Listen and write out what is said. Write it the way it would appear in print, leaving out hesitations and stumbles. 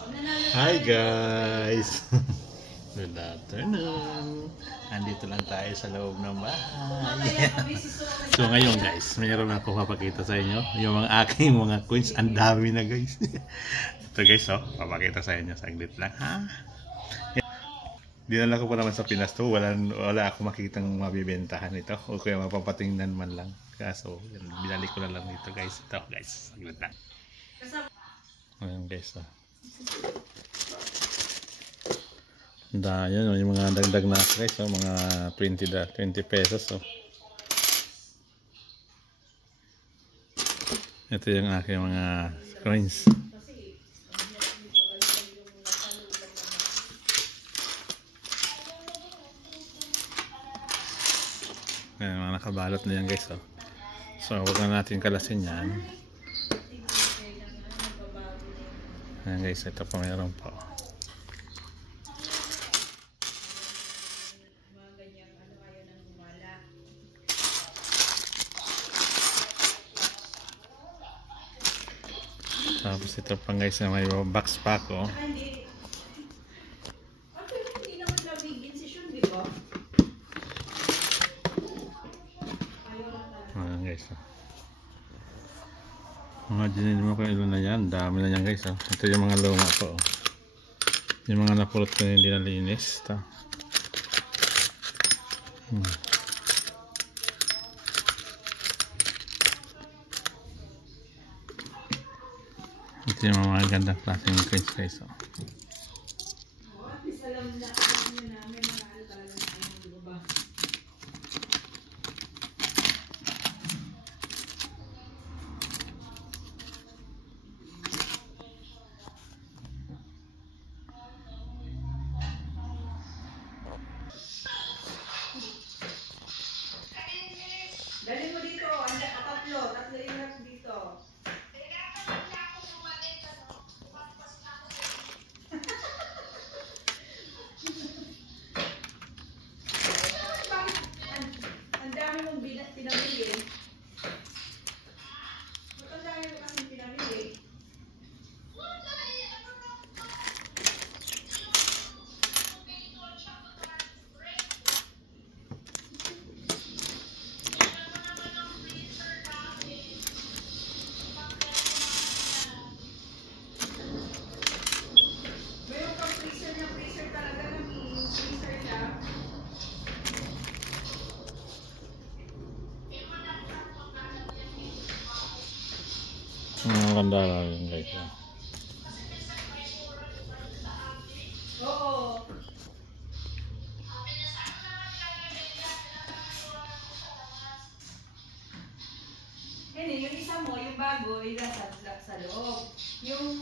Hi guys! Good afternoon! Andito lang tayo sa loob ng bahay. So ngayon guys, mayroon ako papakita sa inyo yung mga aking mga coins. Ang dami na guys. Ito guys, oh, papakita sa inyo. Saglit lang ha. Dinala ko pa naman sa Pinas to. Wala ako makitang mabibentahan ito. O kaya mapapatingnan man lang. Kaso, binalik ko na lang dito guys. Ito guys, saglit lang. Ayan guys, oh. Yan, yung mga dagdag na guys, oh, mga 20 pesos. Oh. Ito yung aking mga coins. Ayan, mga nakabalot na yan guys. Oh. So huwag na natin kalasin yan. Ayan guys, ito pa mayroon pa. Oh. Tapos ito pa guys na may box pack, oh. Ayan guys, oh. Imagine mo kung ilan na yan. Dami na yan guys, oh. Ito yung mga luma po, oh. Yung mga napulot ko na hindi nalinis. Ito. Ito yung mga gandang klaseng coins guys, oh. Dali mo dito, tatlo yung dito. Ang dami mong pinamili. Ang dami mo kasi pinamili. Mga ganda lang yun guys, oh. Oo. Yung isa mo, yung bago, yung sa loob. Yung